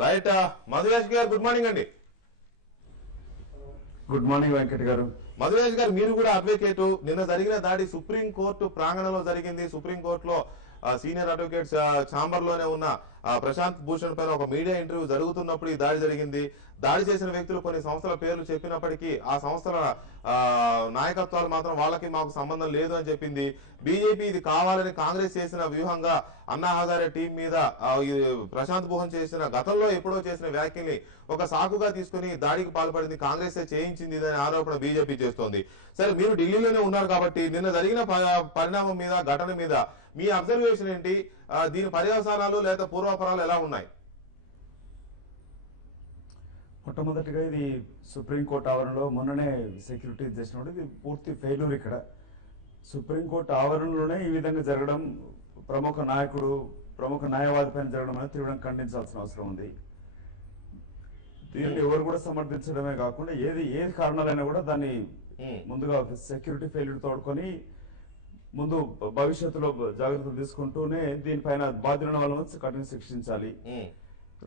Right మధువేష్ గారు good morning అండి. Good morning Venkat గారు. మధువేష్ గారు మీరు కూడా అడ్వకేట్. నిన్న జరిగిన దాడి సుప్రీంకోర్టు ప్రాంగణంలో జరిగింది. సుప్రీంకోర్టులో సీనియర్ అడ్వకేట్స్ ఛాంబర్ లోనే ఉన్న ప్రశాంత్ భూషణ్ పైన ఒక మీడియా ఇంటర్వ్యూ జరుగుతున్నప్పుడు ఈ దాడి జరిగింది. దాడి చేసిన వ్యక్తులు కొన్ని సంస్థల పేర్లు చెప్పినప్పటికీ ఆ సంస్థల నాయకత్వాలు మాత్రం వాళ్ళకి మాకు సంబంధం లేదు అని చెప్పింది. బీజేపీ ఇది కావాలని కాంగ్రెస్ చేసిన వ్యూహంగా అన్నా హజారే టీం మీద ప్రశాంత్ భూషణ్ చేసిన గతంలో ఎప్పుడో చేసిన వ్యాఖ్యల్ని ఒక సాకుగా తీసుకుని దాడికి పాల్పడింది కాంగ్రెస్ చేయించింది అనే ఆరోపణ బీజేపీ చేస్తోంది. సరే, మీరు ఢిల్లీలోనే ఉన్నారు కాబట్టి నిన్న జరిగిన పరిణామం మీద ఘటన మీద మీ అబ్జర్వేషన్ ఏంటి? దీని పర్యవసానాలు లేదా పూర్వాపరాలు ఎలా ఉన్నాయి? మొట్టమొదటిగా ఇది సుప్రీంకోర్టు ఆవరణలో మొన్ననే సెక్యూరిటీ చేసినప్పుడు ఇది పూర్తి ఫెయిల్యూర్. ఇక్కడ సుప్రీంకోర్టు ఆవరణలోనే ఈ విధంగా జరగడం, ప్రముఖ న్యాయవాది పైన జరగడం అనేది తీవ్రంగా ఖండించాల్సిన అవసరం ఉంది. దీన్ని ఎవరు కూడా సమర్థించడమే కాకుండా ఏది కారణాలైనా కూడా దాన్ని ముందుగా సెక్యూరిటీ ఫెయిల్యూర్ తోడుకొని ముందు భవిష్యత్తులో జాగ్రత్తలు తీసుకుంటూనే దీనిపైన బాధ్యులైన వాళ్ళని కఠిన శిక్షించాలి.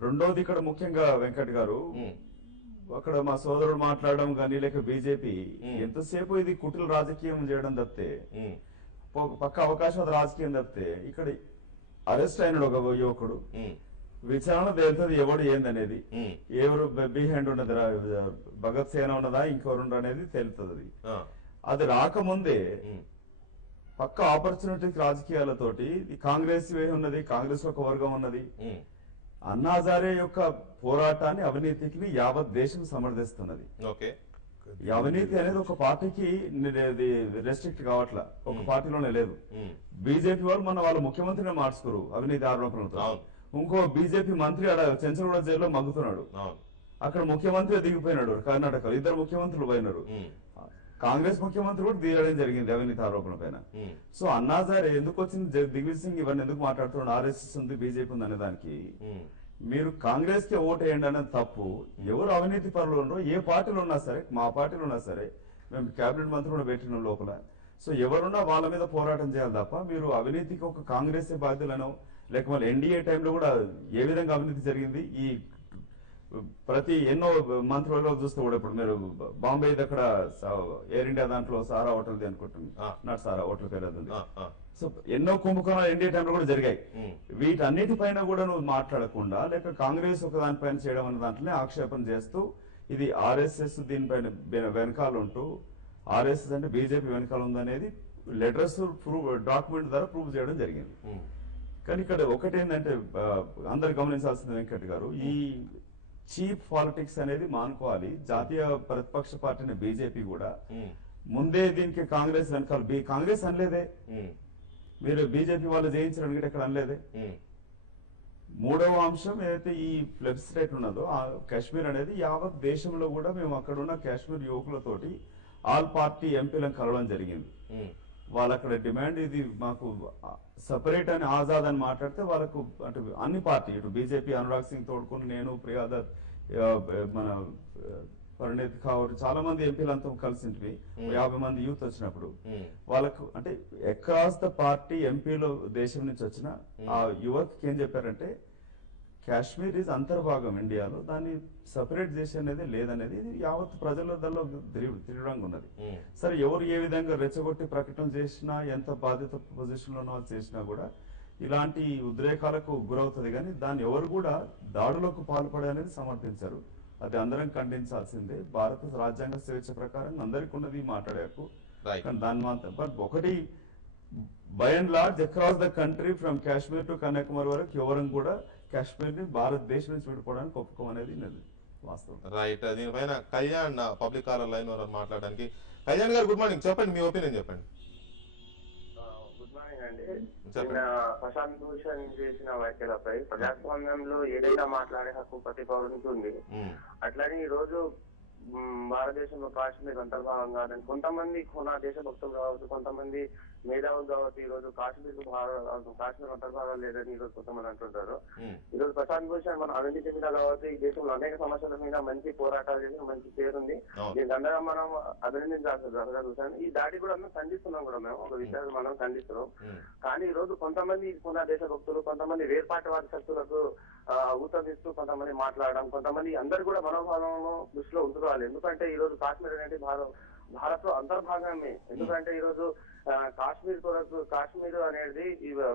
రెండోది ఇక్కడ ముఖ్యంగా వెంకట్ గారు, అక్కడ మా సోదరుడు మాట్లాడడం కానీ లేక బీజేపీ ఎంతసేపు ఇది కుటిల రాజకీయం చేయడం తప్పితే, పక్క అవకాశవాద రాజకీయం తప్పితే, ఇక్కడ అరెస్ట్ అయినాడు ఒక యువకుడు, విచారణ తేలుతుంది ఎవడు ఏందనేది, ఎవరు బిహైండ్ ఉన్నది, భగత్ సేన ఉన్నదా ఇంకెవరు అనేది తేలుతుంది. అది రాకముందే పక్క ఆపర్చునిటీ రాజకీయాలతోటి కాంగ్రెస్ ఉన్నది, కాంగ్రెస్ ఒక వర్గం ఉన్నది. అన్నా హజారే యొక్క పోరాటాన్ని, అవినీతికి యావత్ దేశం సమర్థిస్తున్నది. ఈ అవినీతి అనేది ఒక పార్టీకి రెస్ట్రిక్ట్ కావట్లా, ఒక పార్టీలోనే లేదు. బీజేపీ వాళ్ళు వాళ్ళ ముఖ్యమంత్రిని మార్చుకోరు అవినీతి ఆరోపణలతో. ఇంకో బీజేపీ మంత్రి ఆడ చెంచలగూడ జైల్లో మగ్గుతున్నాడు, అక్కడ ముఖ్యమంత్రి దిగిపోయినాడు. కర్ణాటకలో ఇద్దరు ముఖ్యమంత్రులు పోయినారు. కాంగ్రెస్ ముఖ్యమంత్రి కూడా దిగడం జరిగింది అవినీతి ఆరోపణ పైన. సో అన్నా హజారే ఎందుకు వచ్చింది, దిగ్విజయ్ సింగ్ ఇవన్నీ ఎందుకు మాట్లాడుతున్నాడు, ఆర్ఎస్ఎస్ ఉంది బీజేపీ ఉంది అనే దానికి మీరు కాంగ్రెస్ కి ఓటు వేయండి అనేది తప్పు. ఎవరు అవినీతి పరులు ఉన్నారో ఏ పార్టీలో ఉన్నా సరే, మా పార్టీలో ఉన్నా సరే, మేము కేబినెట్ మంత్రులు పెట్టిన లోపల, సో ఎవరున్నా వాళ్ళ మీద పోరాటం చేయాలి తప్ప మీరు అవినీతికి ఒక కాంగ్రెస్ బాధ్యులను, లేకపోతే ఎన్డీఏ టైంలో కూడా ఏ విధంగా అవినీతి జరిగింది, ఈ ప్రతి ఎన్నో మంత్రులలో చూస్తే కూడా ఇప్పుడు మీరు బాంబే అక్కడ ఎయిర్ ఇండియా దాంట్లో సారా హోటల్ అనుకుంటుంది, నాట్ సారా హోటల్ పేరు అది. సో ఎన్నో కుంభకోణాలు ఎన్డీఏ టైంలో కూడా జరిగాయి. వీటన్నిటిపైన కూడా నువ్వు మాట్లాడకుండా లేక కాంగ్రెస్ ఒక దానిపైన చేయడం అనే దాంట్లోనే ఆక్షేపణ చేస్తూ ఇది ఆర్ఎస్ఎస్ దీనిపైన వెనకాల ఉంటూ, ఆర్ఎస్ఎస్ అంటే బీజేపీ వెనకాల ఉందనేది లెటర్స్ డాక్యుమెంట్ ద్వారా ప్రూవ్ చేయడం జరిగింది. కానీ ఇక్కడ ఒకటేంటంటే అందరు గమనించాల్సింది వెంకట్ గారు, ఈ చీప్ పాలిటిక్స్ అనేది మానుకోవాలి. జాతీయ ప్రతిపక్ష పార్టీ బీజేపీ కూడా ముందే దీనికి కాంగ్రెస్ వెనకాల, కాంగ్రెస్ అనలేదే, మీరు బీజేపీ వాళ్ళు జయించడానికి ఇక్కడ అనలేదే. మూడవ అంశం ఏదైతే ఈ ప్లెబ్సైట్ ఉన్నదో కాశ్మీర్ అనేది యావత్ దేశంలో కూడా మేము అక్కడ ఉన్న కాశ్మీర్ యువకులతోటి ఆల్ పార్టీ ఎంపీలను కలవడం జరిగింది. వాళ్ళు అక్కడ డిమాండ్ ఇది మాకు సపరేట్ అని ఆజాద్ అని మాట్లాడితే వాళ్ళకు అంటే అన్ని పార్టీ, ఇటు బీజేపీ అనురాగ్ సింగ్ తోడుకుని నేను, ప్రియాదత్, మన పరిణీత్ కౌర్, చాలా మంది ఎంపీలంతా కలిసి 50 మంది యూత్ వచ్చినప్పుడు వాళ్ళకు అంటే అక్రాస్ ద పార్టీ ఎంపీలో దేశం నుంచి వచ్చిన ఆ యువతకి ఏం చెప్పారంటే కాశ్మీర్ ఈజ్ అంతర్భాగం ఇండియాలో, దాన్ని సపరేట్ చేసి అనేది లేదనేది యావత్ ప్రజల దానిలో తీవ్రంగా ఉన్నది. సరే, ఎవరు ఏ విధంగా రెచ్చగొట్టి ప్రకటన చేసినా, ఎంత బాధ్యత పొజిషన్ లో చేసినా కూడా ఇలాంటి ఉద్రేకాలకు గురవుతుంది. కానీ దాన్ని ఎవరు కూడా దాడులకు పాల్పడే అనేది సమర్థించారు. అది అందరం ఖండించాల్సిందే. భారత రాజ్యాంగ స్వేచ్ఛ ప్రకారం అందరికి ఉన్నది మాట్లాడారు. కానీ దాని మాత్రం ఒకటి by and large across the country from Kashmir to Kanyakumari వరకు ఎవరం కూడా కాశ్మీర్ ని భారతదేశం నుంచి విడిపోవడానికి ఒప్పుకోమనేది వాస్తవం. రైట్. దీనిపైన కళ్యాణ్ పబ్లిక్ కాలర్ లైన్ మాట్లాడడానికి. కళ్యాణ్ గారు గుడ్ మార్నింగ్, చెప్పండి మీ ఒపీనియన్ చెప్పండి. గుడ్ మార్నింగ్ అండి. ప్రశాంత్ భూషణ్ చేసిన వ్యాఖ్యలపై ప్రజాస్వామ్యంలో ఏదైనా మాట్లాడే హక్కు ప్రతి పౌరునికి ఉంది. అట్లని ఈ రోజు భారతదేశంలో కాశ్మీర్ అంతర్భాగం కాదని కొంతమంది నా దేశ భక్తులు కావచ్చు, కొంతమంది మేధావులు కావచ్చు, ఈ రోజు కాశ్మీర్ అంతర్భాగం లేదని ఈ రోజు కొంతమంది అంటుంటారు. ఈ రోజు ప్రశాంత్ భూషణ్ మన అవినీతి మీద కావచ్చు, ఈ దేశంలో అనేక సమస్యల మీద మంచి పోరాటాలు చేసిన మంచి పేరుంది. దీనికి అందరం మనం అభినందించాల్సింది ప్రశాంత్ భూషణ్. ఈ దాడి కూడా మనం ఖండిస్తున్నాం కూడా, మేము ఒక విషయాన్ని మనం ఖండిస్తున్నాం. కానీ ఈ రోజు కొంతమంది దేశ భక్తులు, కొంతమంది వేర్పాటువాద శక్తులకు ఊతమిస్తూ కొంతమంది మాట్లాడడం, కొంతమంది అందరు కూడా మనోభావాలను దృష్టిలో ఉంచుకోవాలి. ఎందుకంటే ఈ రోజు కాశ్మీర్ అనేది భారత్ లో అంతర్భాగమే. ఎందుకంటే ఈ రోజు కాశ్మీర్ అనేది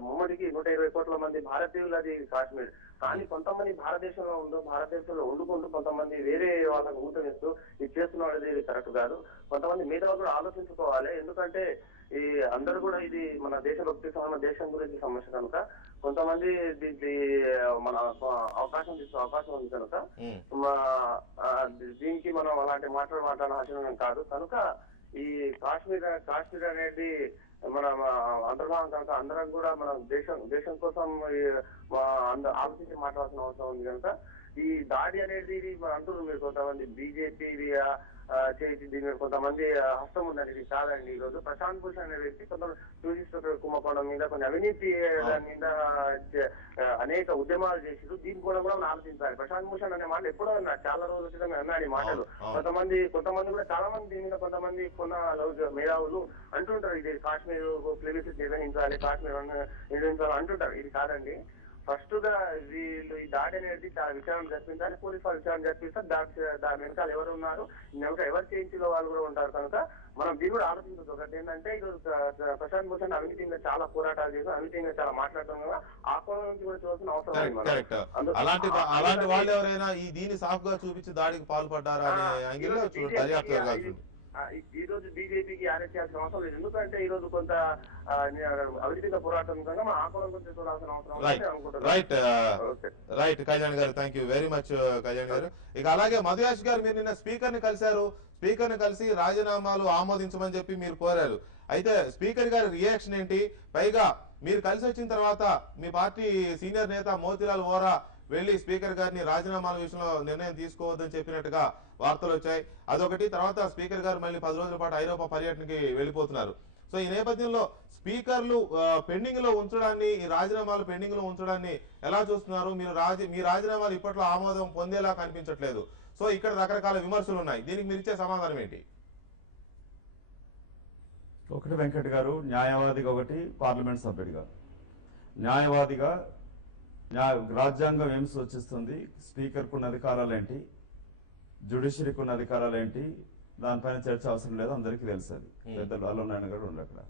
ముమ్మడికి 120 కోట్ల మంది భారతీయులది కాశ్మీర్. కానీ కొంతమంది భారతదేశంలో ఉండుకుంటూ కొంతమంది వేరే వాళ్ళకు ఊతమిస్తూ ఇది చేస్తున్న వాళ్ళది ఇది కరెక్ట్ కాదు. కొంతమంది మీద కూడా ఆలోచించుకోవాలి. ఎందుకంటే ఈ అందరూ కూడా ఇది మన దేశభక్తి దేశం గురించి సమస్య కనుక కొంతమంది దీనికి మన అవకాశం ఉంది కనుక దీనికి మనం అలాంటి మాట్లాడాల్సిన కాదు. కనుక ఈ కాశ్మీర్ అనేది మన అంతర్భాగం కనుక అందరం కూడా మన దేశం కోసం ఆలోచించి మాట్లాడాల్సిన అవసరం ఉంది. కనుక ఈ దాడి అనేది అంటున్నారు మీరు కొంతమంది బీజేపీ చేసి దీని మీద కొంతమంది హస్తం ఉందని. ఇది కాదండి. ఈ రోజు ప్రశాంత్ భూషణ్ అనే వ్యక్తి కొంత టూరిస్ట్ కుంభకోణం మీద కొన్ని అవినీతి మీద అనేక ఉద్యమాలు చేసిరు. దీని కూడా మనం ఆలోచించాలి. ప్రశాంత్ భూషణ్ అనే మాట ఎప్పుడో అన్నాడు, చాలా రోజుల క్రితం అన్నాడు ఈ మాటలు. కొంతమంది కూడా చాలా మంది దీని మీద కొంతమంది మేధావులు అంటుంటారు ఇది కాశ్మీర్ ప్లేబిసిట్ నిర్వహించాలి, కాశ్మీర్ నిర్వహించాలి అంటుంటారు. ఇది కాదండి. ఫస్ట్ గా వీళ్ళు ఈ దాడి అనేది చాలా విచారణ జరిపించాలి. పోలీసు వాళ్ళు విచారణ జరిపిస్తారు. దాని వెనకాల ఎవరు ఉన్నారు, ఎవరు చేయించిన వాళ్ళు కూడా ఉంటారు. కనుక మనం దీన్ని కూడా ఆలోచించవచ్చు. ఒకటి ఏంటంటే ఇది ప్రశాంత్ భూషణ్ అవినీతి మీద చాలా పోరాటాలు చేసి అవినీతి మీద చాలా మాట్లాడతాం కదా, ఆ కోణం నుంచి కూడా చూడాల్సిన అవసరం. అలాంటి వాళ్ళు ఎవరైనా ఈ దీన్ని సాఫ్ గా చూపించి దాడికి పాల్పడ్డారా అనే దర్యాప్తు జరగాల్సింది. ఈ రోజు బీజేపీకి ఆర్ఎస్ చేయాల్సిన అవసరం లేదు. ఎందుకంటే ఈ రోజు కొంత అవినీతిగా పోరాటం కనుక మనం ఆకోణం గురించి చూడాల్సిన అవసరం. రైట్ కళ్యాణ్ గారు, thank you very much Kalyan గారు. ఇక అలాగే మధుయాష్ గారు, మీరు నిన్న స్పీకర్ ని కలిశారు. స్పీకర్ ని కలిసి రాజీనామాలు ఆమోదించమని చెప్పి మీరు కోరారు. అయితే స్పీకర్ గారి రియాక్షన్ ఏంటి? పైగా మీరు కలిసి వచ్చిన తర్వాత మీ పార్టీ సీనియర్ నేత మోతీలాల్ వోరా వెళ్లి స్పీకర్ గారిని రాజీనామాల విషయంలో నిర్ణయం తీసుకోవద్దని చెప్పినట్టుగా వార్తలు వచ్చాయి. అదొకటి. తర్వాత స్పీకర్ గారు మళ్ళీ 10 రోజుల పాటు ఐరోపా పర్యటనకి వెళ్ళిపోతున్నారు. సో ఈ నేపథ్యంలో స్పీకర్లు పెండింగ్ లో ఉంచడాన్ని, ఈ రాజీనామాలు పెండింగ్ లో ఉంచడాన్ని ఎలా చూస్తున్నారు? మీ రాజీనామాలు ఇప్పట్లో ఆమోదం పొందేలా కనిపించట్లేదు. సో ఇక్కడ రకరకాల విమర్శలు ఉన్నాయి. దీనికి మీరు ఇచ్చే సమాధానం ఏంటి? ఒకటి వెంకట్ గారు, న్యాయవాదిగా ఒకటి, పార్లమెంట్ సభ్యుడిగా. న్యాయవాదిగా రాజ్యాంగం ఏం సూచిస్తుంది, స్పీకర్కు ఉన్న అధికారాలు ఏంటి, జ్యుడిషియరీకి ఉన్న అధికారాలు ఏంటి, దానిపైన చర్చ అవసరం లేదు, అందరికీ తెలుసు. అది పెద్దలు అల్లునారాయణ గారు ఉండే అక్కడ.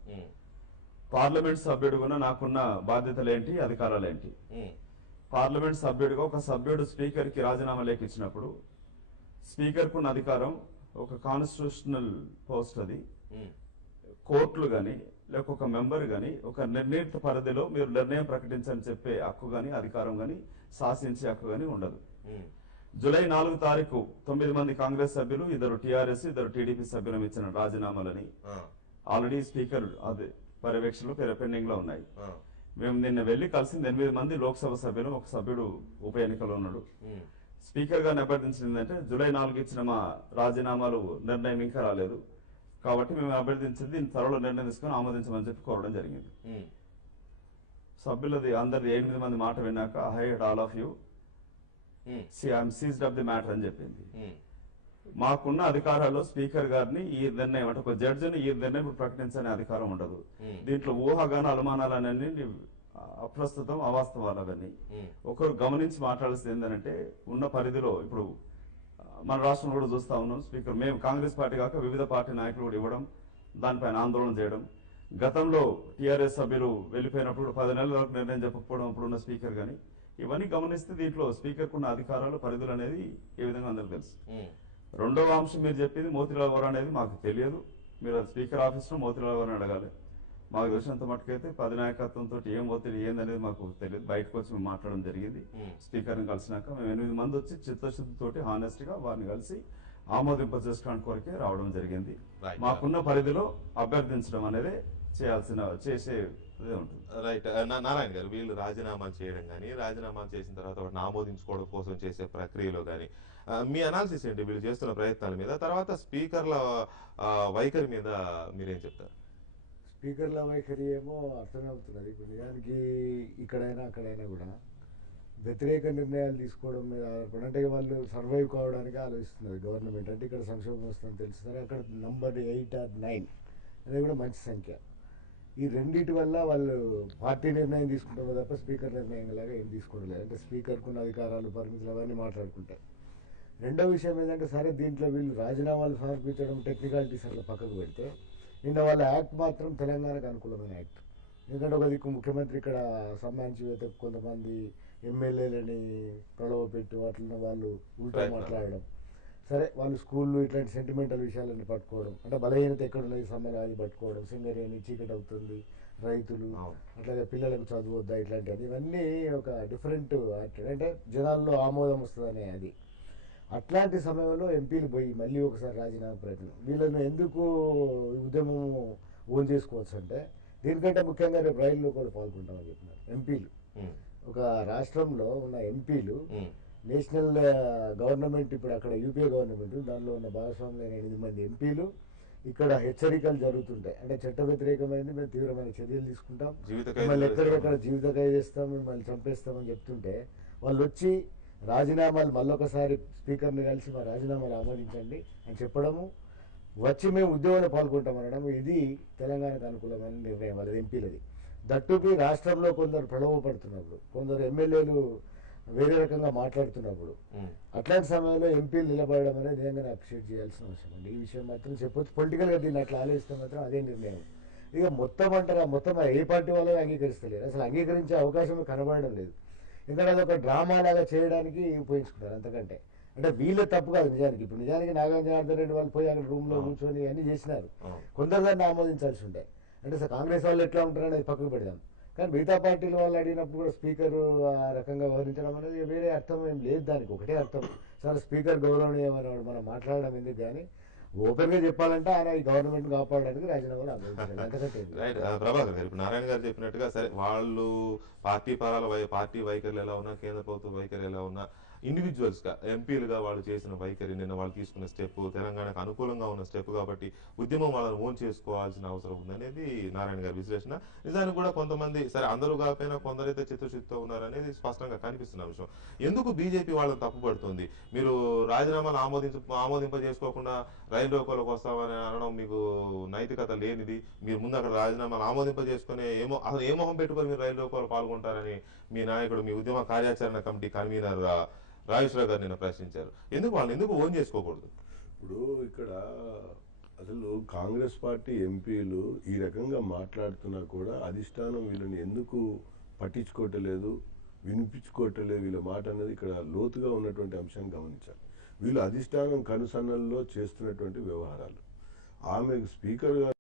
పార్లమెంట్ సభ్యుడిగా నాకున్న బాధ్యతలు ఏంటి, అధికారాలు ఏంటి. పార్లమెంట్ సభ్యుడిగా ఒక సభ్యుడు స్పీకర్ కి రాజీనామా లేఖ ఇచ్చినప్పుడు స్పీకర్ కున్న అధికారం ఒక కాన్స్టిట్యూషనల్ పోస్ట్. అది కోర్టులు గాని లేక ఒక మెంబర్ గాని ఒక నిర్ణీత పరిధిలో మీరు నిర్ణయం ప్రకటించని చెప్పే హక్కు గాని అధికారం గాని శాసించే హక్కు గాని ఉండదు. జూలై 4 తారీఖు 9 మంది కాంగ్రెస్ సభ్యులు, 2 టీఆర్ఎస్, 2 టీడీపీ సభ్యులు ఇచ్చిన రాజీనామాలని ఆల్రెడీ స్పీకర్ అది పర్యవేక్షణలో పెండింగ్ లో ఉన్నాయి. మేము నిన్న వెళ్లి కలిసింది 8 మంది లోక్సభ సభ్యులు, ఒక సభ్యుడు ఉప ఎన్నికలో ఉన్నాడు. స్పీకర్ గారిని అభ్యర్థించింది ఏంటంటే జూలై 4 ఇచ్చిన మా రాజీనామాలు నిర్ణయం ఇంకా రాలేదు కాబట్టి మేము అభ్యర్థించింది త్వరలో నిర్ణయం తీసుకుని ఆమోదించమని చెప్పి కోరడం జరిగింది. సభ్యులది అందరిది 8 మంది మాట విన్నాక I head all of you I'm seized up the matter అని చెప్పింది. మాకున్న అధికారాల్లో స్పీకర్ గారిని ఈ నిర్ణయం అంటే ఒక జడ్జిని ఈ నిర్ణయం ప్రకటించనే అధికారం ఉండదు. దీంట్లో ఊహాగాన అనుమానాలన్నీ అప్రస్తుతం, అవాస్తవాలు అవన్నీ. ఒకరు గమనించి మాట్లాడాల్సింది ఏంటంటే ఉన్న పరిధిలో ఇప్పుడు మన రాష్ట్రంలో కూడా చూస్తా ఉన్నాం. స్పీకర్ మేము కాంగ్రెస్ పార్టీ కాక వివిధ పార్టీ నాయకులు కూడా ఇవ్వడం, దానిపైన ఆందోళన చేయడం. గతంలో టీఆర్ఎస్ సభ్యులు వెళ్ళిపోయినప్పుడు 10 నెలల వరకు నిర్ణయం చెప్పకపోవడం అప్పుడున్న స్పీకర్ గాని ఇవన్నీ గమనిస్తే దీంట్లో స్పీకర్ కున్న అధికారాలు పరిధులు అనేది ఏ విధంగా అందరికి తెలుసు. రెండవ అంశం మీరు చెప్పింది మోతీలాల్ వోరా అనేది మాకు తెలియదు. మీరు స్పీకర్ ఆఫీస్లో మోతీలాల్ వోరా అడగాలి. మాకు తెలిసినంత మటుకైతే 10 నాయకత్వంతో ఏం ఒత్తిడి ఏందనేది మాకు తెలియదు. బయటకు వచ్చి మేము మాట్లాడడం జరిగింది. స్పీకర్ని కలిసినాక మేము 8 మంది వచ్చి చిత్తశుద్ధితోటి హానెస్ట్ గా వారిని కలిసి ఆమోదింప చేసుకోవడానికి కొరకే రావడం జరిగింది. మాకున్న పరిధిలో అభ్యర్థించడం అనేది చేసేదే ఉంటుంది. రైట్ నారాయణ గారు, వీళ్ళు రాజీనామా చేయడం కానీ రాజీనామా చేసిన తర్వాత వాటిని ఆమోదించుకోవడం కోసం చేసే ప్రక్రియలో కానీ మీ అనాలిసిస్ ఏంటి వీళ్ళు చేస్తున్న ప్రయత్నాల మీద? తర్వాత స్పీకర్ల వైఖరి మీద మీరేం చెప్తారు? స్పీకర్ల వైఖరి ఏమో అర్థమవుతున్నది. ఇప్పుడు నిజానికి ఇక్కడైనా అక్కడైనా కూడా వ్యతిరేక నిర్ణయాలు తీసుకోవడం మీద ఆధారపడి అంటే వాళ్ళు సర్వైవ్ కావడానికి ఆలోచిస్తున్నారు గవర్నమెంట్. అంటే ఇక్కడ సంక్షోభం వస్తుందని తెలుస్తుంది. అక్కడ నంబర్ 8 or 9 అనేది కూడా మంచి సంఖ్య. ఈ రెండింటి వల్ల వాళ్ళు పార్టీ నిర్ణయం తీసుకుంటారు తప్ప స్పీకర్ నిర్ణయం లాగా ఏం తీసుకోవట్లేదు. అంటే స్పీకర్కున్న అధికారాలు పరిమితులు అవన్నీ మాట్లాడుకుంటారు. రెండో విషయం ఏంటంటే సరే దీంట్లో వీళ్ళు రాజీనామాలు సమర్పించడం టెక్నికాలిటీస్ అట్లా పక్కకు పెడితే నిన్న వాళ్ళ యాక్ట్ మాత్రం తెలంగాణకు అనుకూలమైన యాక్ట్. ఎందుకంటే ఒక దిక్కు ముఖ్యమంత్రి ఇక్కడ సంబంధించి కొంతమంది ఎమ్మెల్యేలని ప్రలోభ పెట్టి వాటిని వాళ్ళు ఉల్టా మాట్లాడడం, సరే వాళ్ళు స్కూళ్ళు ఇట్లాంటి సెంటిమెంటల్ విషయాలన్నీ పట్టుకోవడం, అంటే బలహీనత ఎక్కడున్నది సమ్మెలో అది పట్టుకోవడం, సింగరేణి చీకటి అవుతుంది, రైతులు అట్లాగే పిల్లలకు చదువుద్దా ఇట్లాంటివి, ఇవన్నీ ఒక డిఫరెంట్ అంటే జనాల్లో ఆమోదం వస్తుందనే అది. అట్లాంటి సమయంలో ఎంపీలు పోయి మళ్ళీ ఒకసారి రాజీనామా ప్రయత్నం, వీళ్ళని ఎందుకు ఉద్యమం ఓన్ చేసుకోవచ్చు అంటే దీనికంటే ముఖ్యంగా రేపు రైల్లో కూడా పాల్గొంటామని చెప్పినారు ఎంపీలు. ఒక రాష్ట్రంలో ఉన్న ఎంపీలు నేషనల్ గవర్నమెంట్, ఇప్పుడు అక్కడ యూపీఏ గవర్నమెంట్, దానిలో ఉన్న భాగస్వాములైన 8 మంది ఎంపీలు ఇక్కడ హెచ్చరికలు జరుగుతుంటాయి. అంటే చట్ట వ్యతిరేకమైంది, మేము తీవ్రమైన చర్యలు తీసుకుంటాం, మిమ్మల్ని ఎక్కడికక్కడ జీవిత ఖైదు చేస్తాం, మిమ్మల్ని చంపేస్తామని చెప్తుంటే వాళ్ళు వచ్చి రాజీనామాలు మళ్ళొకసారి స్పీకర్ని కలిసి మా రాజీనామాలు ఆమోదించండి అని చెప్పడము, వచ్చి మేము ఉద్యమంలో పాల్గొంటామనడం, ఇది తెలంగాణకు అనుకూలమైన నిర్ణయం వాళ్ళది ఎంపీలది. దట్టుకి రాష్ట్రంలో కొందరు ప్రలోభపడుతున్నప్పుడు, కొందరు ఎమ్మెల్యేలు వేరే రకంగా మాట్లాడుతున్నప్పుడు అట్లాంటి సమయంలో ఎంపీలు నిలబడడం అనేది నిజంగా అప్రిషియేట్ చేయాల్సిన అవసరం అండి. ఈ విషయం మాత్రం చెప్పొచ్చు. పొలిటికల్గా దీన్ని అట్లా ఆలోచిస్తే మాత్రం అదే నిర్ణయం. ఇక మొత్తం అంటారా, మొత్తం ఏ పార్టీ వాళ్ళు అంగీకరిస్తలేరు, అసలు అంగీకరించే అవకాశం కనబడడం లేదు. ఎందుకంటే అది ఒక డ్రామా లాగా చేయడానికి ఉపయోగించుకుంటారు అంతకంటే. అంటే వీళ్ళే తప్పు కాదు నిజానికి. ఇప్పుడు నిజానికి నాగార్జున జనార్దన్ రెడ్డి వాళ్ళు పోయి అక్కడ రూమ్లో కూర్చొని అన్ని చేసినారు, కొందరు దాన్ని ఆమోదించాల్సి ఉంటాయి. అంటే అసలు కాంగ్రెస్ వాళ్ళు ఎట్లా ఉంటారని అది పక్కకు పెడదాం, కానీ మిగతా పార్టీల వాళ్ళు అడిగినప్పుడు కూడా స్పీకర్ ఆ రకంగా వ్యవహరించడం అనేది వేరే అర్థం ఏం లేదు, దానికి ఒకటే అర్థం, సరే స్పీకర్ గౌరవనీయమైన మనం మాట్లాడడం ఎందుకు. కానీ ఓపెన్ గా చెప్పాలంటే ఆయన ఈ గవర్నమెంట్ కాపాడడానికి రాజీనామాలు ఆమోదించాలి, అంతకంటే. ప్రభాకర్ గారు, ఇప్పుడు నారాయణ గారు చెప్పినట్టుగా సరే వాళ్ళు పార్టీ పరాల పార్టీ వైఖరులు ఎలా ఉన్నా, కేంద్ర ప్రభుత్వ వైఖరి ఎలా ఉన్నా, ఇండివిజువల్స్ గా ఎంపీలుగా వాళ్ళు చేసిన వైఖరి, నిన్న వాళ్ళు తీసుకున్న స్టెప్ తెలంగాణకు అనుకూలంగా ఉన్న స్టెప్ కాబట్టి ఉద్యమం వాళ్ళని ఓన్ చేసుకోవాల్సిన అవసరం ఉందనేది నారాయణ గారి విశ్లేషణ. నిజానికి కూడా కొంతమంది, సరే అందరూ కాకపోయినా కొందరైతే చిత్తశుద్ధితో ఉన్నారనేది స్పష్టంగా కనిపిస్తున్న విషయం. ఎందుకు బీజేపీ వాళ్ళని తప్పుపడుతుంది? మీరు రాజీనామాలు ఆమోదింపజేసుకోకుండా రైలు రోకోలకు వస్తామని అనడం మీకు నైతికత లేనిది. మీరు ముందు అక్కడ రాజీనామాలు ఆమోదింపజేసుకునే అసలు ఏ మొహం పెట్టుకొని మీరు రైలు రోకోలు పాల్గొంటారని మీ నాయకుడు, మీ ఉద్యమ కార్యాచరణ కమిటీ కన్వీనర్ రాజేశ్వర గారు నిన్న ప్రశ్నించారు. వాళ్ళని ఎందుకు ఓన్ చేసుకోకూడదు? ఇప్పుడు ఇక్కడ అసలు కాంగ్రెస్ పార్టీ ఎంపీలు ఈ రకంగా మాట్లాడుతున్నా కూడా అధిష్టానం వీళ్ళని ఎందుకు పట్టించుకోవట్లేదు, వినిపించుకోవట్లేదు వీళ్ళ మాట అనేది ఇక్కడ లోతుగా ఉన్నటువంటి అంశాన్ని గమనించాలి. వీళ్ళు అధిష్టానం కనుసన్నల్లో చేస్తున్నటువంటి వ్యవహారాలు. ఆమె స్పీకర్ గారు